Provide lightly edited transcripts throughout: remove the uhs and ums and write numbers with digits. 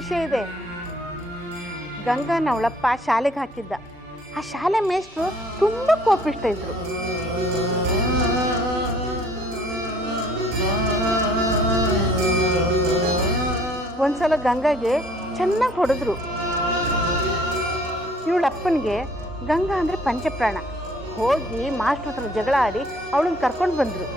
ವಿಷಯ ಇದೆ. ಗಂಗಾನ ಅವಳಪ್ಪ ಶಾಲೆಗೆ ಹಾಕಿದ್ದ. ಆ ಶಾಲೆ ಮೇಷ್ಟ್ರು ತುಂಬ ಕೋಪಿಷ್ಟ ಇದ್ರು. ಒಂದ್ಸಲ ಗಂಗಾಗೆ ಚೆನ್ನಾಗಿ ಹೊಡೆದ್ರು. ಇವಳಪ್ಪನಿಗೆ ಗಂಗಾ ಅಂದರೆ ಪಂಚಪ್ರಾಣ. ಹೋಗಿ ಮಾಸ್ಟ್ರ ಹತ್ರ ಜಗಳ ಆಡಿ ಅವಳನ್ನ ಕರ್ಕೊಂಡು ಬಂದರು.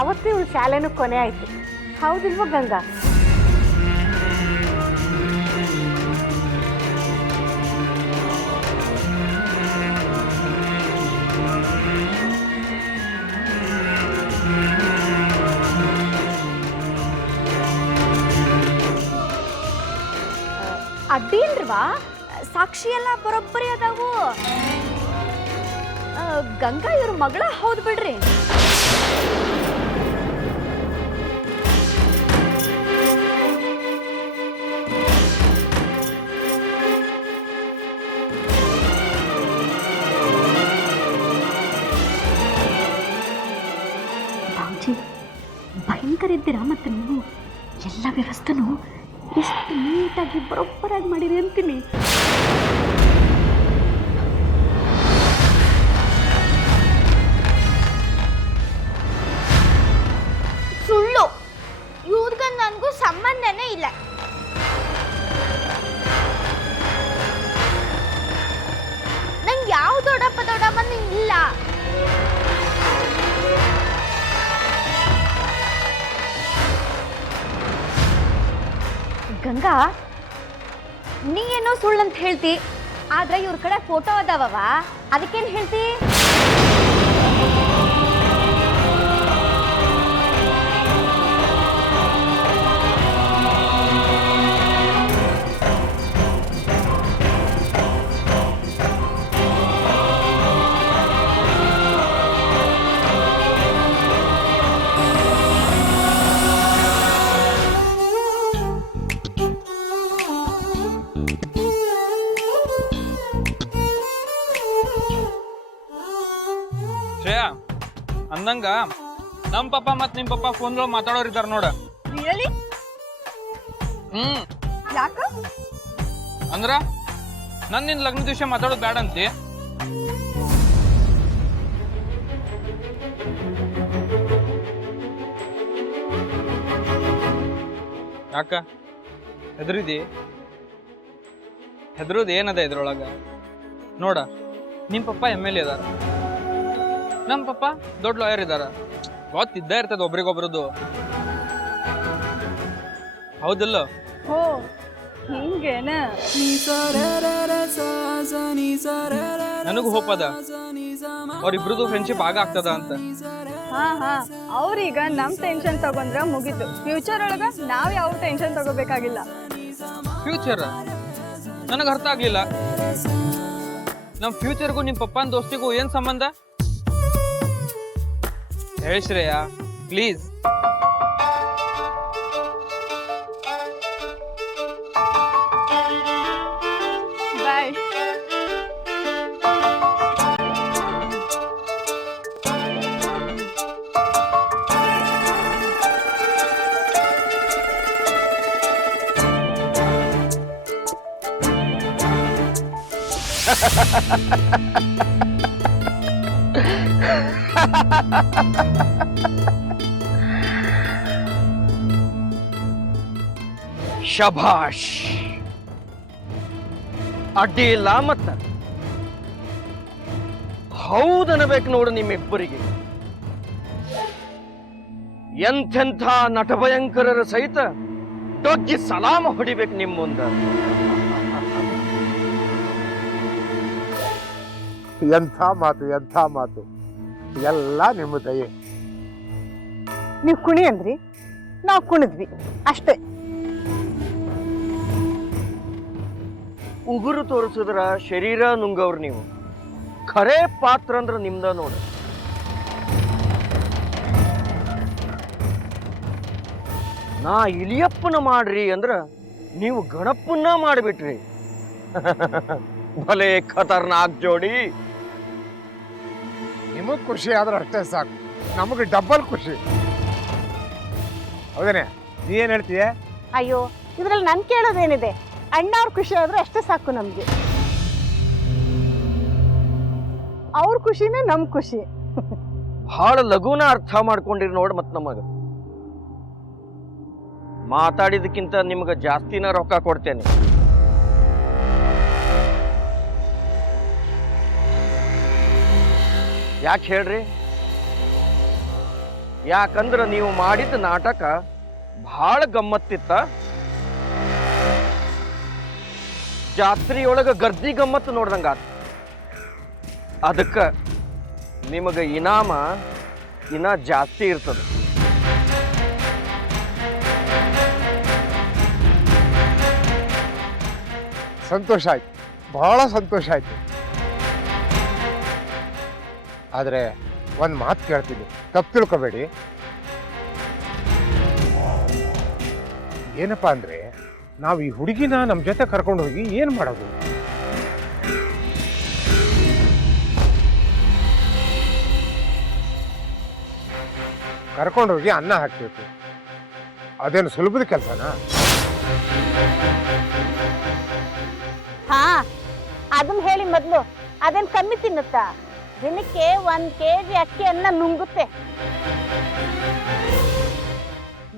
ಅವತ್ತೇ ಇವಳು ಶಾಲೆನೂ ಕೊನೆ ಆಯಿತು. ಹೌದಿಲ್ವ ಗಂಗಾ? ಅಡ್ಡಿಲ್ವಾ? ಸಾಕ್ಷಿ ಎಲ್ಲ ಬರೋಬ್ಬರಿ ಅದಾವು. ಗಂಗಾ ಇವ್ರ ಮಗಳ ಹೌದು ಬಿಡ್ರಿ. ಬಾವುಜಿ ಭಯಂಕರ ಇದ್ದೀರಾ. ಮತ್ತೆ ನೀವು ಎಲ್ಲ ವ್ಯವಸ್ಥೆನೂ ಎಷ್ಟು ನೀಟಾಗಿ ಬರೋಬ್ಬರಾಗಿ ಮಾಡಿರಿ ಅಂತೀನಿ. ಸುಳ್ಳು. ಇವ್ರಿಗ ನನಗೂ ಸಂಬಂಧನೇ ಇಲ್ಲ. ನಂಗೆ ಯಾವ ದೊಡ್ಡಮ್ಮನ ಇಲ್ಲ. ಗಂಗಾ, ನೀ ಏನೋ ಸುಳ್ಳಂತ ಹೇಳ್ತಿ, ಆದ್ರೆ ಇವ್ರ ಕಡೆ ಫೋಟೋ ಅದಾವವ, ಅದಕ್ಕೇನು ಹೇಳ್ತಿ? ಅಂದಂಗ ನಮ್ಮ ಪಪ್ಪ ಮತ್ ನಿಮ್ ಪಪ್ಪ ಫೋನ್ಗಳು ಮಾತಾಡೋರು ಇದಾರ ನೋಡ. ಯಾಕ? ಅಂದ್ರ ನಿನ್ ಲಗ್ನದ ವಿಷಯ ಮಾತಾಡೋದು ಬ್ಯಾಡ ಅಂತಿ. ಯಾಕ ಹೆದರಿದಿ? ಹೆದರೋದು ಏನದ ಇದ್ರೊಳಗ? ನೋಡ, ನಿಮ್ ಪಪ್ಪ MLA ಅದಾರ, ನಮ್ಮ ಪಪ್ಪ ದೊಡ್ಡ ಲಾಯರ್ ಇದಾರ. ಗೊತ್ತಿದ್ದ ಇರ್ತದ ಒಬ್ರಿಗೊಬ್ರದ್ದು. ಹೌದಿಲ್ಲ? ಹೋ ಹಿಂಗೇನ? ನನಗೂ ಹೋಪ್ ಅದ ಅವ್ರಿಬ್ರದ್ದು ಫ್ರೆಂಡ್ಶಿಪ್ ಆಗ್ತದ ಅಂತ. ಹಾ ಅವ್ರೀಗ ನಮ್ ಟೆನ್ಷನ್ ತಗೊಂಡ್ರ ಮುಗೀತು. ಫ್ಯೂಚರ್ ಒಳಗ ನಾವ್ ಯಾವ ಟೆನ್ಷನ್ ತಗೋಬೇಕಾಗಿಲ್ಲ. ಫ್ಯೂಚರ್ ನನಗೆ ಅರ್ಥ ಆಗ್ಲಿಲ್ಲ. ನಮ್ ಫ್ಯೂಚರ್ಗೂ ನಿಮ್ ಪಪ್ಪನ ದೋಸ್ತಿಗೂ ಏನ್ ಸಂಬಂಧ? ಹೇಳಿ ಶ್ರೇಯ ಪ್ಲೀಸ್. ಬಾಯ್. ಶಭಾಷ್. ಅಡ್ಡಿ ಇಲ್ಲ. ಮತ್ತ ಹೌದನಬೇಕು ನೋಡು ನಿಮ್ಮಿಬ್ಬರಿಗೆ. ಎಂಥೆಂಥ ನಟಭಯಂಕರರ ಸಹಿತ ಡೊಗ್ಗಿ ಸಲಾಮ ಹೊಡಿಬೇಕು ನಿಮ್ಮ ಮುಂದ. ಎಂಥ ಮಾತು, ಎಂಥ ಮಾತು. ಎಲ್ಲ ನಿಮ್ಮ ದಯೆ. ನೀವು ಕುಣಿ ಅಂದ್ರಿ, ನಾವು ಕುಣಿದ್ವಿ ಅಷ್ಟೇ. ಉಗುರು ತೋರಿಸಿದ್ರ ಶರೀರ ನುಂಗವ್ರು ನೀವು. ಖರೇ ಪಾತ್ರ ಅಂದ್ರ ನಿಮ್ದ ನೋಡ. ನಾ ಇಲಿಯಪ್ಪನ ಮಾಡ್ರಿ ಅಂದ್ರ ನೀವು ಗಣಪನ್ನ ಮಾಡಿಬಿಟ್ರಿ. ಭಲೆ ಖತರ್ನಾಕ್ ಜೋಡಿ. ನಿಮಗ್ ಖುಷಿ ಆದ್ರೆ ಅಷ್ಟೇ ಸಾಕು, ನಮಗೆ ಡಬ್ಬಲ್ ಖುಷಿ. ಹೌದೇನೆ? ನೀ ಏನ್ ಹೇಳ್ತೀಯ? ಅಯ್ಯೋ, ಇದ್ರಲ್ಲಿ ನನ್ ಕೇಳೋದೇನಿದೆ? ಅಣ್ಣವ್ರ ಖುಷಿ ಆದ್ರೆ ಅಷ್ಟೇ ಸಾಕು ನಮ್ಗೆ. ಅವ್ರ ಖುಷಿನೇ ನಮ್ ಖುಷಿ. ಬಹಳ ಲಘುನ ಅರ್ಥ ಮಾಡ್ಕೊಂಡಿರಿ ನೋಡ್. ಮತ್ ನಮಗ ಮಾತಾಡಿದಕ್ಕಿಂತ ನಿಮ್ಗ ಜಾಸ್ತಿನ ರೊಕ್ಕ ಕೊಡ್ತೇನೆ. ಯಾಕೆ ಹೇಳ್ರಿ? ಯಾಕಂದ್ರ ನೀವು ಮಾಡಿದ ನಾಟಕ ಬಹಳ ಗಮ್ಮತ್ತಿತ್ತ. ಜಾತ್ರೆಯೊಳಗ ಗರ್ದಿ ಗಮ್ಮತ್ತು ನೋಡ್ದಂಗಾತ. ಅದಕ್ಕ ನಿಮಗ ಇನಾಮ ಇನ್ನ ಜಾಸ್ತಿ ಇರ್ತದ. ಸಂತೋಷ ಆಯ್ತು, ಬಹಳ ಸಂತೋಷ ಆಯ್ತು. ಆದ್ರೆ ಒಂದ್ ಮಾತು ಕೇಳ್ತೀನಿ, ತಪ್ಪು ತಿಳ್ಕೊಬೇಡಿ. ಏನಪ್ಪಾ ಅಂದ್ರೆ, ನಾವು ಈ ಹುಡುಗಿನ ನಮ್ಮ ಜೊತೆ ಕರ್ಕೊಂಡು ಹೋಗಿ ಏನ್ ಮಾಡೋದು? ಕರ್ಕೊಂಡು ಹೋಗಿ ಅನ್ನ ಹಾಕ್ಬೇಕು. ಅದೇನು ಸುಲಭದ ಕೆಲಸನಾ? ಹಾ, ಅದನ್ನ ಹೇಳಿ ಮೊದ್ಲು. ಅದೇನ್ ಕಮ್ಮಿ ತಿನ್ನುತ್ತಾ? ದಿನಕ್ಕೆ 1 kg ಅಕ್ಕಿಯನ್ನ ನುಂಗುತ್ತೆ.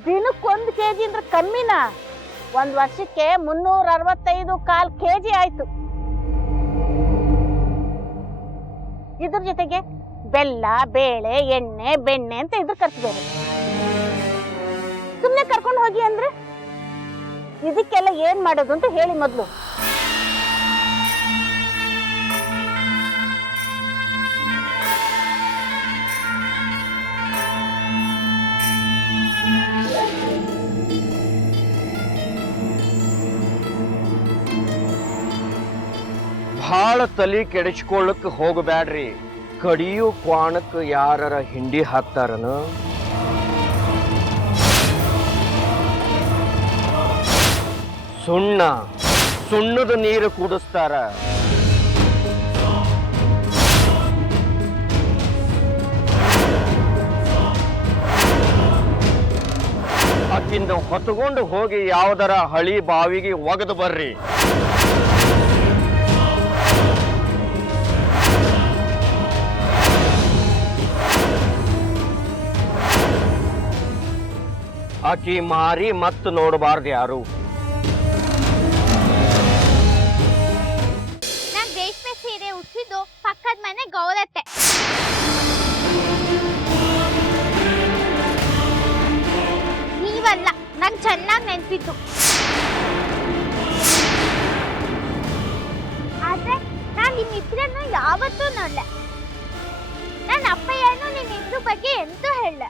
ದಿನಕ್ಕೆ 1 kg ಅಂದ್ರೆ ಕಮ್ಮಿನಾ? 1 ವರ್ಷಕ್ಕೆ 365 kg ಆಯ್ತು. ಇದ್ರ ಜೊತೆಗೆ ಬೆಲ್ಲ, ಬೇಳೆ, ಎಣ್ಣೆ, ಬೆಣ್ಣೆ ಅಂತ ಇದ್ರ ಖರ್ಚು ಬೇರೆ. ಸುಮ್ಮನೆ ಕರ್ಕೊಂಡು ಹೋಗಿ ಅಂದ್ರೆ ಇದಕ್ಕೆಲ್ಲ ಏನ್ ಮಾಡೋದು ಅಂತ ಹೇಳಿ ಮೊದ್ಲು. ಬಹಳ ತಲೆ ಕೆಡಿಸ್ಕೊಳ್ಳಕ್ ಹೋಗಬ್ಯಾಡ್ರಿ. ಕಡಿಯು ಕ್ವಾಣಕ್ ಯಾರರ ಹಿಂಡಿ ಹಾಕ್ತಾರನ? ಸುಣ್ಣದ ನೀರು ಕುಡಿಸ್ತಾರ. ಅಕ್ಕಿಂದ ಹೊತ್ತುಕೊಂಡು ಹೋಗಿ ಯಾವ್ದರ ಹಳಿ ಬಾವಿಗೆ ಒಗದು ಬರ್ರಿ. ಆಕಿ ಮಾರಿ ಮತ್ ನೋಡಬಾರ್ದು ಯಾರು. ನಾನ್ ರೇಷ್ಮೆ ಸೀರೆ ಉಟ್ಸಿದ್ದು ಪಕ್ಕದ ಮನೆ ಗೌರತ್ತೆ. ನೀವಲ್ಲ, ನಂಗೆ ಚೆನ್ನಾಗಿ ನೆನ್ಪಿತ್ತು. ಆದ್ರೆ ನಾನ್ ನಿಮ್ಮಿಬ್ರನ್ನು ಯಾವತ್ತೂ ನೋಡ್ಲೆ. ನನ್ನ ಅಪ್ಪಯ್ಯನು ನಿಮ್ ಇಬ್ರು ಬಗ್ಗೆ ಎಂತೂ ಹೇಳ.